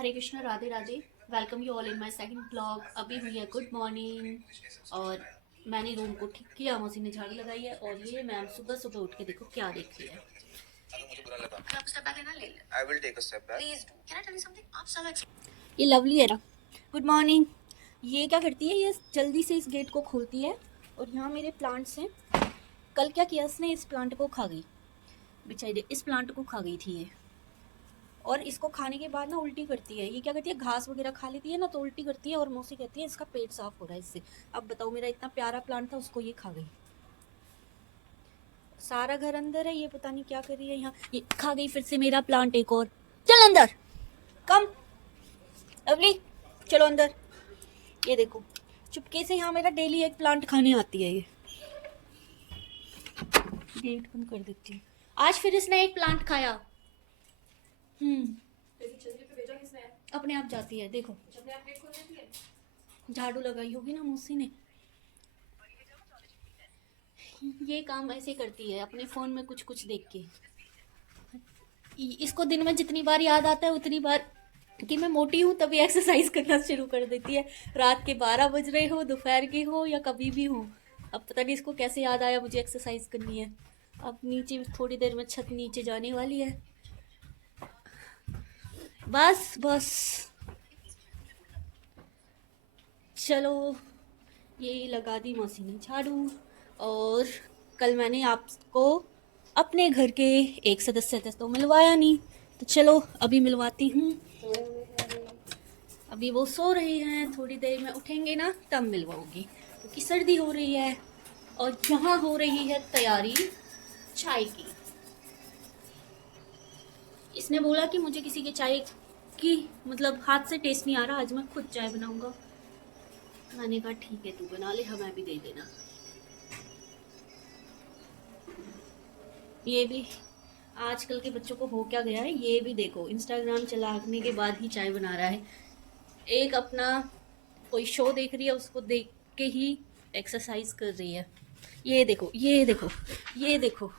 Hare Krishna, Radhe Radhe. Welcome you all in my second blog. अभी हुई है गुड मॉर्निंग और मैंने रूम को ठीक किया, मौसी ने झाड़ू लगाई है और ये मैम सुबह सुबह उठ के देखो क्या देख रही है। मुझे बुरा लगा। आप स्टेप बैक लेना, ले ले। I will take a step back. Please do. Can I tell you something? आप सब ये लवली है ना। Good morning. ये क्या करती है, ये जल्दी से इस गेट को खोलती है और यहाँ मेरे प्लांट्स हैं। कल क्या किया इसने, इस प्लांट को खा गई बेचारी, इस प्लांट को खा गई थी ये। और इसको खाने के बाद ना उल्टी करती है। ये क्या करती है, घास वगैरह खा लेती है ना तो उल्टी करती है और मौसी कहती है इसका पेट साफ हो रहा है इससे। अब बताओ, मेरा इतना प्यारा प्लांट था, उसको ये खा गई। सारा घर अंदर है, ये पता नहीं क्या कर रही है यहाँ। ये खा गई फिर से मेरा प्लांट एक और। चल अंदर, कम लवली, चलो अंदर। ये देखो चुपके से यहाँ मेरा डेली एक प्लांट खाने आती है ये। गेट बंद कर देती हूँ। आज फिर इसने एक प्लांट खाया। अपने आप जाती है, देखो झाड़ू लगाई होगी ना मौसी ने। ये काम ऐसे करती है अपने फ़ोन में कुछ कुछ देख के। इसको दिन में जितनी बार याद आता है उतनी बार कि मैं मोटी हूँ तभी एक्सरसाइज करना शुरू कर देती है। रात के 12 बज रहे हो, दोपहर के हो या कभी भी हो। अब पता नहीं इसको कैसे याद आया मुझे एक्सरसाइज करनी है। अब नीचे थोड़ी देर में छत नीचे जाने वाली है। बस बस चलो, ये लगा दी मौसी ने झाड़ू। और कल मैंने आपको अपने घर के एक सदस्य से तो मिलवाया नहीं, तो चलो अभी मिलवाती हूँ। अभी वो सो रहे हैं, थोड़ी देर में उठेंगे ना तब मिलवाऊंगी क्योंकि सर्दी हो रही है। और यहाँ हो रही है तैयारी चाय की। इसने बोला कि मुझे किसी के चाय की मतलब हाथ से टेस्ट नहीं आ रहा, आज मैं खुद चाय बनाऊंगा। मैंने कहा ठीक है, तू बना ले, हमें भी दे देना। ये भी आजकल के बच्चों को हो क्या गया है, ये भी देखो इंस्टाग्राम चलाने के बाद ही चाय बना रहा है। एक अपना कोई शो देख रही है, उसको देख के ही एक्सरसाइज कर रही है। ये देखो ये देखो ये देखो,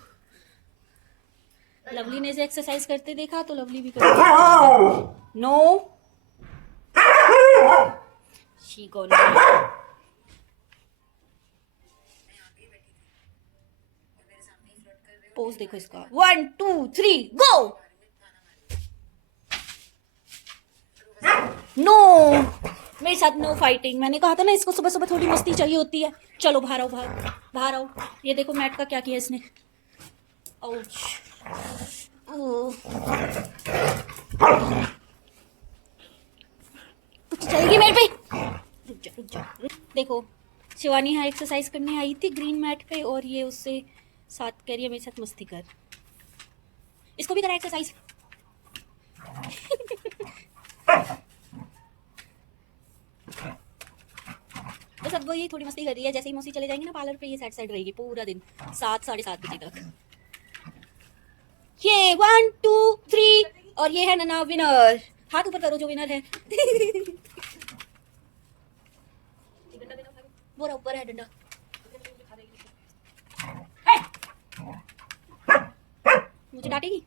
लवली ने से एक्सरसाइज करते देखा तो लवली भी करती। No she gone. पोज देखो इसका, 1 2 3 गो। नो, मेरे साथ नो फाइटिंग। मैंने कहा था ना इसको सुबह सुबह थोड़ी मस्ती चाहिए होती है। चलो बाहर आओ, बाहर बाहर आओ। ये देखो मैट का क्या किया इसने। आउच। कुछ चाहिए मेरे पे, रुक जा रुक जा। देखो शिवानी यहाँ एक्सरसाइज करने आई थी ग्रीन मैट पे और ये उससे साथ कह रही है मेरे साथ मस्ती कर। इसको भी करा एक्सरसाइज। बस अब वो ये थोड़ी मस्ती कर रही है, जैसे ही मौसी चले जाएंगे ना पार्लर पे ये साइड साइड रहेगी पूरा दिन 7 साढ़े 7 बजे तक। ये 1 2 3 और ये है नना विनर। हाथ ऊपर करो जो विनर है। वो रहा ऊपर है डंडा। मुझे डांटेगी।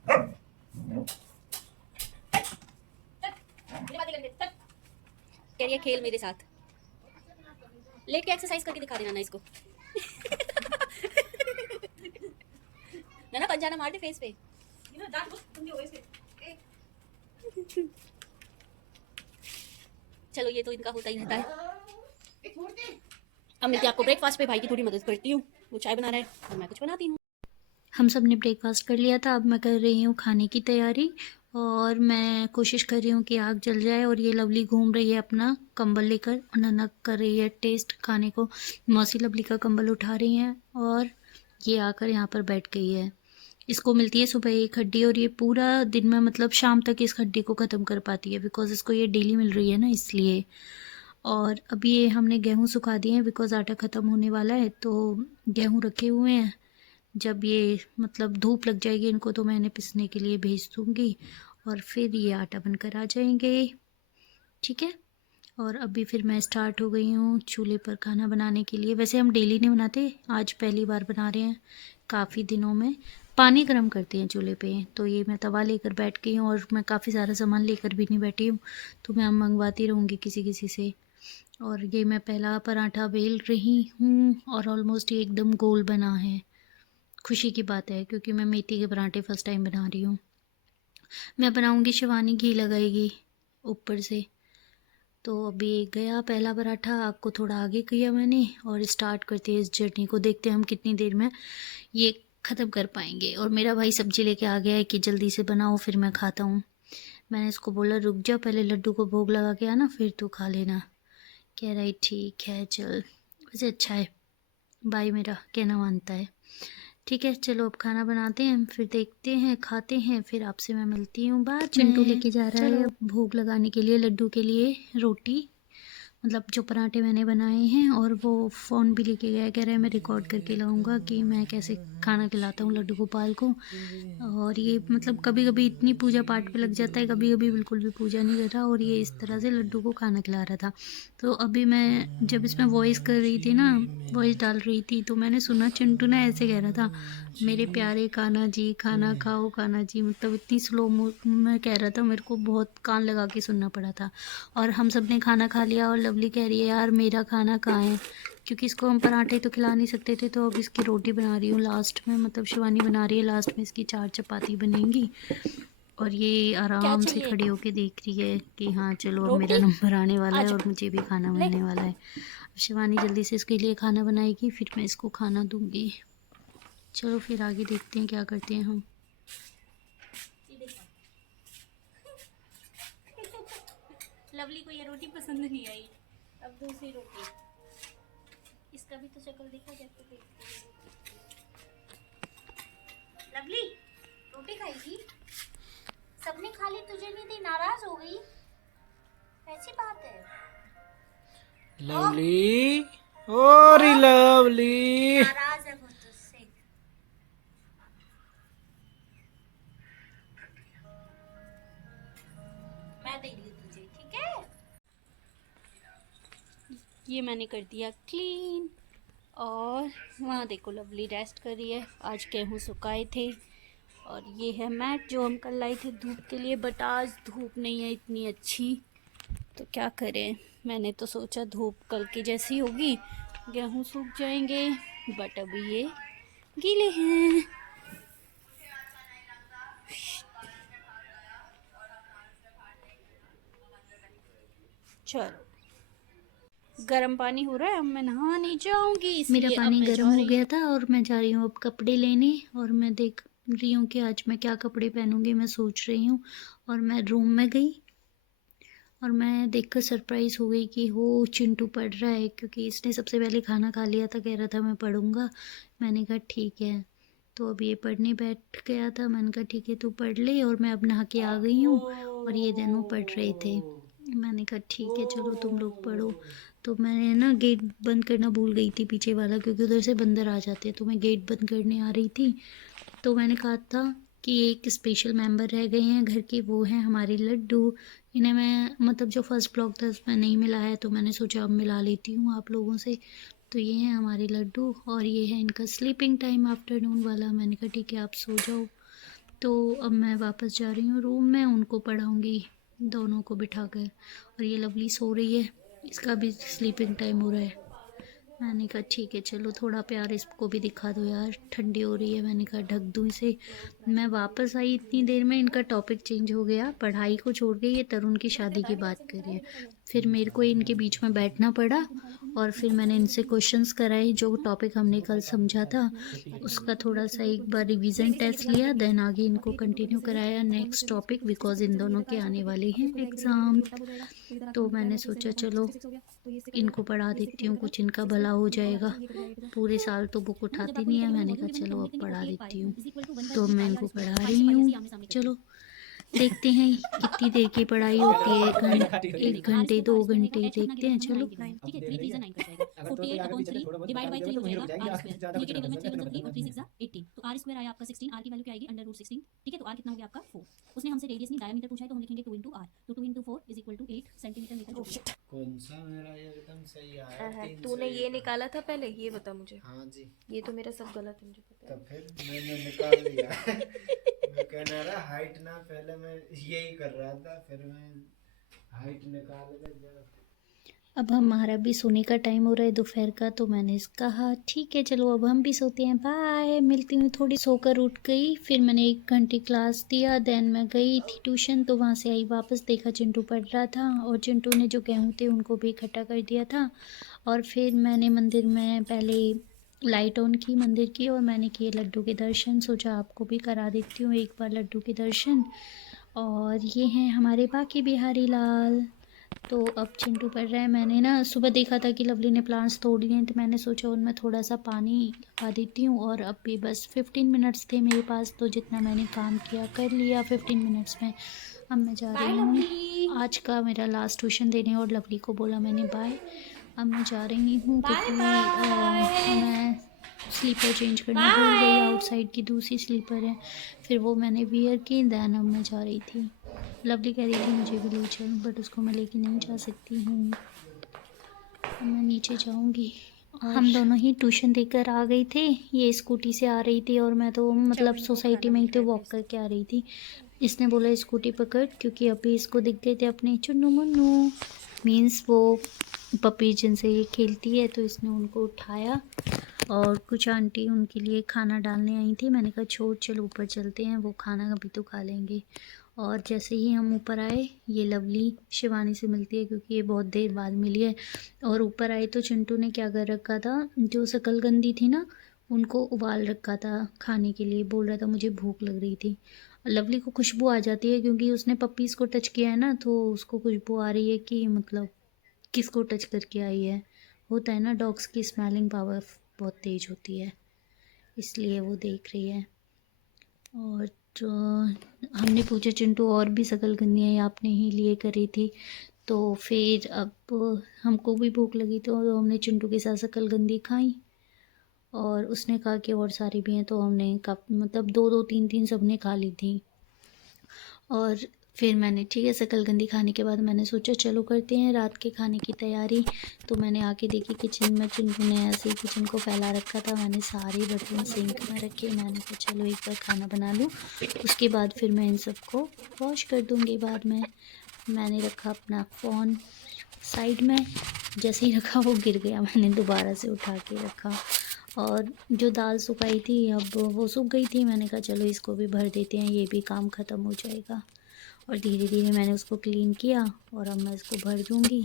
कह रही है खेल मेरे साथ। लेट के एक्सरसाइज करके दिखा देना ना इसको। ना पंजाना मार दे फेस पे। चलो ये तो इनका होता ही रहता है। अब मैं आपको ब्रेकफास्ट पे भाई की थोड़ी मदद करती हूँ। वो चाय बना रहा है और मैं कुछ बनाती हूँ। हम सब ने ब्रेकफास्ट कर लिया था, अब मैं कर रही हूँ खाने की तैयारी। और मैं कोशिश कर रही हूँ कि आग जल जाए। और ये लवली घूम रही है अपना कंबल लेकर और ननक कर रही है टेस्ट खाने को। मौसी लवली का कंबल उठा रही हैं और ये आकर यहाँ पर बैठ गई है। इसको मिलती है सुबह एक हड्डी और ये पूरा दिन में मतलब शाम तक इस हड्डी को ख़त्म कर पाती है, बिकॉज़ इसको ये डेली मिल रही है ना, इसलिए। और अभी ये हमने गेहूँ सुखा दिए हैं बिकॉज़ आटा ख़त्म होने वाला है, तो गेहूँ रखे हुए हैं। जब ये मतलब धूप लग जाएगी इनको तो मैं इन्हें पिसने के लिए भेज दूँगी और फिर ये आटा बनकर आ जाएंगे। ठीक है। और अभी फिर मैं स्टार्ट हो गई हूँ चूल्हे पर खाना बनाने के लिए। वैसे हम डेली नहीं बनाते, आज पहली बार बना रहे हैं काफ़ी दिनों में। पानी गर्म करती हैं चूल्हे पे। तो ये मैं तवा लेकर बैठ गई हूँ और मैं काफ़ी सारा सामान लेकर भी नहीं बैठी हूँ, तो मैं मंगवाती रहूँगी किसी किसी से। और ये मैं पहला पराठा बेल रही हूँ और ऑलमोस्ट ये एकदम गोल बना है। खुशी की बात है क्योंकि मैं मेथी के पराठे फ़र्स्ट टाइम बना रही हूँ। मैं बनाऊँगी, शिवानी घी लगाएगी ऊपर से। तो अभी गया पहला पराठा, आग को थोड़ा आगे किया मैंने और स्टार्ट करते हैं इस जर्नी को। देखते हैं हम कितनी देर में ये ख़त्म कर पाएंगे। और मेरा भाई सब्जी लेके आ गया है कि जल्दी से बनाओ फिर मैं खाता हूँ। मैंने इसको बोला रुक जा, पहले लड्डू को भोग लगा के आना फिर तू खा लेना। कह रहा है ठीक है चल। वैसे अच्छा है, भाई मेरा कहना मानता है। ठीक है चलो अब खाना बनाते हैं, फिर देखते हैं, खाते हैं, फिर आपसे मैं मिलती हूँ बाद में। चिंटू लेके जा रहा है भोग लगाने के लिए लड्डू के लिए रोटी, मतलब जो पराठे मैंने बनाए हैं। और वो फ़ोन भी लेके गया, कह रहा है मैं रिकॉर्ड करके लाऊंगा कि मैं कैसे खाना खिलाता हूँ लड्डू गोपाल को। और ये मतलब कभी कभी इतनी पूजा पाठ पे लग जाता है, कभी कभी बिल्कुल भी पूजा नहीं कर रहा। और ये इस तरह से लड्डू को खाना खिला रहा था। तो अभी मैं जब इसमें वॉइस कर रही थी ना, वॉइस डाल रही थी, तो मैंने सुना चिंटू ना ऐसे कह रहा था, मेरे प्यारे कान्हा जी खाना खाओ कान्हा जी। मतलब इतनी स्लो में कह रहा था, मेरे को बहुत कान लगा के सुनना पड़ा था। और हम सब ने खाना खा लिया और लवली कह रही है यार मेरा खाना कहाँ है, क्योंकि इसको हम पराठे तो खिला नहीं सकते थे। तो अब इसकी रोटी बना रही हूँ लास्ट में, मतलब शिवानी बना रही है लास्ट में, इसकी 4 चपाती बनेंगी। और ये आराम से खड़ी होके देख रही है कि हाँ चलो अब मेरा नंबर आने वाला है और मुझे भी खाना मिलने वाला है। शिवानी जल्दी से इसके लिए खाना बनाएगी, फिर मैं इसको खाना दूँगी। चलो फिर आगे देखते हैं क्या करते हैं हम। लवली को ये रोटी पसंद नहीं आई, अब दूसरी रोटी। इसका भी तो शक्ल देखा जाता है। लवली रोटी खाएगी, सबने खा ली तुझे नहीं दी, नाराज हो गई, ऐसी बात है। लवली और लवली नाराज है वो तुझसे। मैं दे रही हूँ तुझे, ठीक है। ये मैंने कर दिया क्लीन। और वहाँ देखो लवली रेस्ट कर रही है, आज गेहूँ सुखाए थे। और ये है मैट जो हम कल लाए थे धूप के लिए, बट आज धूप नहीं है इतनी अच्छी, तो क्या करें। मैंने तो सोचा धूप कल की जैसी होगी गेहूँ सूख जाएंगे, बट अभी ये गीले हैं। चलो गर्म पानी हो रहा है, अब मैं नहाने जाऊंगी। मेरा इसलिए पानी अब मैं गर्म जा हो रही गया था और मैं जा रही हूँ अब कपड़े लेने। और मैं देख रही हूँ कि आज मैं क्या कपड़े पहनूंगी, मैं सोच रही हूँ। और मैं रूम में गई और मैं देखकर सरप्राइज़ हो गई कि हो चिंटू पढ़ रहा है, क्योंकि इसने सबसे पहले खाना खा लिया था, कह रहा था मैं पढ़ूंगा। मैंने कहा ठीक है। तो अब ये पढ़ने बैठ गया था, मैंने कहा ठीक है तू पढ़ ले। और मैं अब नहा के आ गई हूँ और ये दोनों पढ़ रहे थे। मैंने कहा ठीक है चलो तुम लोग पढ़ो। तो मैंने ना गेट बंद करना भूल गई थी पीछे वाला, क्योंकि उधर से बंदर आ जाते हैं। तो मैं गेट बंद करने आ रही थी, तो मैंने कहा था कि एक स्पेशल मेंबर रह गए हैं घर के, वो हैं हमारे लड्डू। इन्हें मैं मतलब जो फर्स्ट ब्लॉग था उसमें नहीं मिला है, तो मैंने सोचा अब मिला लेती हूँ आप लोगों से। तो ये हैं हमारे लड्डू और ये है इनका स्लीपिंग टाइम आफ्टरनून वाला। मैंने कहा ठीक है आप सो जाओ। तो अब मैं वापस जा रही हूँ रूम में, उनको पढ़ाऊँगी दोनों को बिठाकर। और ये लवली सो रही है, इसका भी स्लीपिंग टाइम हो रहा है। मैंने कहा ठीक है चलो थोड़ा प्यार इसको भी दिखा दो यार, ठंडी हो रही है। मैंने कहा ढक दूँ इसे। मैं वापस आई इतनी देर में इनका टॉपिक चेंज हो गया, पढ़ाई को छोड़ के ये तरुण की शादी की बात कर रही है। फिर मेरे को इनके बीच में बैठना पड़ा और फिर मैंने इनसे क्वेश्चंस कराए, जो टॉपिक हमने कल समझा था उसका थोड़ा सा एक बार रिवीजन टेस्ट लिया, देन आगे इनको कंटिन्यू कराया नेक्स्ट टॉपिक, बिकॉज इन दोनों के आने वाले हैं एग्ज़ाम। तो मैंने सोचा चलो इनको पढ़ा देती हूँ, कुछ इनका भला हो जाएगा। पूरे साल तो बुक उठाती नहीं है, मैंने कहा चलो अब पढ़ा देती हूँ। तो मैं इनको पढ़ा रही हूँ। चलो देखते हैं कितनी देर की पढ़ाई होती है, 1 घंटे 2 घंटे देखते हैं। चलो ठीक है, 3 3 9 कर जाएगा। 48/3 डिवाइड बाय 3 हो जाएगा r स्क्वायर। 3 के टेबल में 3 1 3 और 3 6 18, तो r स्क्वायर आया आपका 16, r की वैल्यू क्या आएगी √16। ठीक है, तो r कितना हो गया आपका 4। उसने हमसे रेडियस नहीं डायमीटर पूछा है, तो हम लिखेंगे 2 r, तो 2 4 8 सेंटीमीटर मीटर। कौन सा मेरा एकदम सही आया? तूने ये निकाला था पहले, ये बता मुझे। हाँ जी, ये तो मेरा सब गलत है, मुझे पता है। तो फिर मैंने निकाल लिया। मैं कहना रहा हाइट ना, पहले मैं यही कर रहा था, फिर मैं हाइट निकाल कर अब हमारा भी सोने का टाइम हो रहा है दोपहर का, तो मैंने कहा ठीक है चलो अब हम भी सोते हैं, बाय, मिलती हूँ। थोड़ी सोकर उठ गई, फिर मैंने 1 घंटे क्लास दिया, देन मैं गई थी ट्यूशन, तो वहाँ से आई वापस, देखा चिंटू पढ़ रहा था और चिंटू ने जो गेहूँ थे उनको भी इकट्ठा कर दिया था। और फिर मैंने मंदिर में पहले लाइट ऑन की मंदिर की, और मैंने किए लड्डू के दर्शन, सोचा आपको भी करा देती हूँ एक बार लड्डू के दर्शन। और ये हैं हमारे बाकी बिहारी लाल। तो अब चिंटू पढ़ रहा है। मैंने ना सुबह देखा था कि लवली ने प्लांट्स तोड़ लिए हैं, तो मैंने सोचा उनमें थोड़ा सा पानी लगा देती हूँ। और अब भी बस 15 मिनट्स थे मेरे पास, तो जितना मैंने काम किया कर लिया 15 मिनट्स में। अब मैं जा रही हूँ, आज का मेरा लास्ट ट्यूशन देने, और लवली को बोला मैंने बाय। अब मैं जा रही हूँ क्योंकि मैं स्लीपर चेंज करना भूल गई, आउटसाइड की दूसरी स्लीपर है, फिर वो मैंने वियर की, दैन अब मैं जा रही थी। लवली कह रही थी मुझे भी ले चल, बट उसको मैं लेके नहीं जा सकती हूँ। अब मैं नीचे जाऊँगी। हम दोनों ही ट्यूशन देकर आ गए थे, ये स्कूटी से आ रही थी और मैं तो मतलब सोसाइटी में ही तो वॉक करके आ रही थी। इसने बोला स्कूटी पकड़, क्योंकि अभी इसको दिख गए थे अपने चुन्नू मुन्नू, मीन्स वो पपी जिनसे ये खेलती है, तो इसने उनको उठाया। और कुछ आंटी उनके लिए खाना डालने आई थी, मैंने कहा छोड़ चल ऊपर चलते हैं, वो खाना अभी तो खा लेंगे। और जैसे ही हम ऊपर आए, ये लवली शिवानी से मिलती है क्योंकि ये बहुत देर बाद मिली है। और ऊपर आए तो चिंटू ने क्या कर रखा था, जो शकलकंदी थी ना उनको उबाल रखा था खाने के लिए, बोल रहा था मुझे भूख लग रही थी। लवली को खुशबू आ जाती है क्योंकि उसने पप्पीज़ को टच किया है ना, तो उसको खुशबू आ रही है कि मतलब किसको टच करके आई है। होता है ना, डॉग्स की स्मेलिंग पावर बहुत तेज़ होती है, इसलिए वो देख रही है। और तो हमने पूछा चिंटू और भी शकलकंदियाँ आपने ही लिए करी थी, तो फिर अब हमको भी भूख लगी तो हमने चिंटू के साथ शकलकंदी खाई। और उसने कहा कि और सारी भी हैं, तो हमने मतलब 2 3 3 सब ने खा ली थी। और फिर मैंने ठीक है शकलकंदी खाने के बाद मैंने सोचा चलो करते हैं रात के खाने की तैयारी। तो मैंने आके देखी किचन में चिंटू ने ऐसे ही किचन को फैला रखा था, मैंने सारे बर्तन सिंक में रखे, मैंने कहा चलो एक बार खाना बना लूँ, उसके बाद फिर मैं इन सबको वॉश कर दूँगी बाद में। मैंने रखा अपना फ़ोन साइड में, जैसे ही रखा वो गिर गया, मैंने दोबारा से उठा के रखा। और जो दाल सुखाई थी अब वो सूख गई थी, मैंने कहा चलो इसको भी भर देते हैं, ये भी काम ख़त्म हो जाएगा। और धीरे धीरे मैंने उसको क्लीन किया और अब मैं इसको भर दूँगी,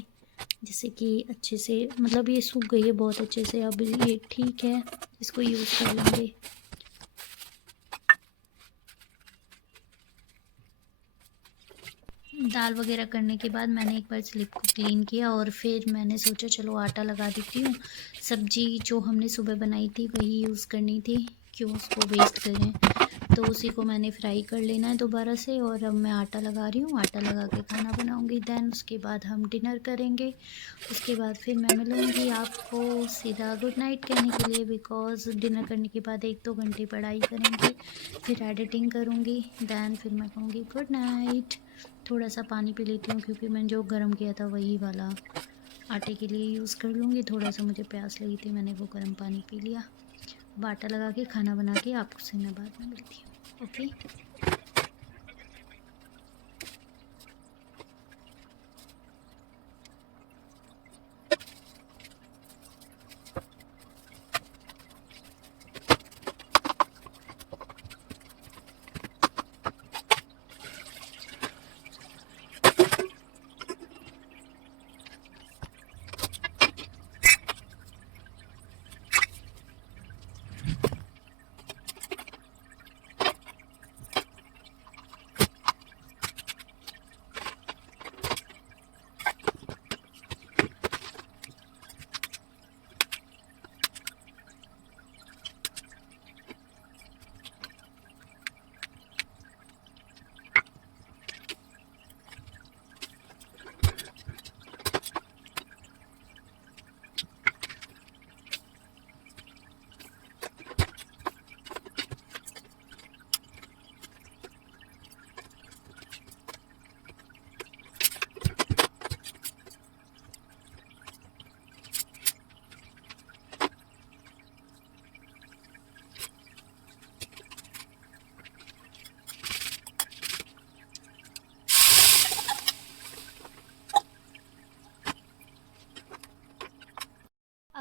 जिससे कि अच्छे से मतलब ये सूख गई है बहुत अच्छे से, अब ये ठीक है, इसको यूज़ कर लेंगे। दाल वगैरह करने के बाद मैंने एक बार स्लिप को क्लीन किया और फिर मैंने सोचा चलो आटा लगा देती हूँ। सब्ज़ी जो हमने सुबह बनाई थी वही यूज़ करनी थी, क्यों उसको वेस्ट करें, तो उसी को मैंने फ्राई कर लेना है दोबारा से। और अब मैं आटा लगा रही हूँ, आटा लगा के खाना बनाऊँगी, दैन उसके बाद हम डिनर करेंगे। उसके बाद फिर मैं मिलूँगी आपको सीधा गुड नाइट कहने के लिए, बिकॉज़ डिनर करने के बाद 1-2 घंटे पढ़ाई करेंगे, फिर एडिटिंग करूँगी, दैन फिर मैं कहूँगी गुड नाइट। थोड़ा सा पानी पी लेती हूँ क्योंकि मैंने जो गर्म किया था वही वाला आटे के लिए यूज़ कर लूँगी। थोड़ा सा मुझे प्यास लगी थी, मैंने वो गर्म पानी पी लिया। अब आटा लगा के खाना बना के आपसे मैं बाद में मिलती हूँ, ओके।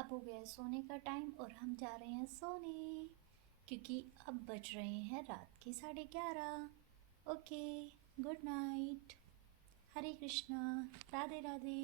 अब हो गया है सोने का टाइम और हम जा रहे हैं सोने, क्योंकि अब बज रहे हैं रात के 11:30। ओके, गुड नाइट, हरे कृष्णा, राधे राधे।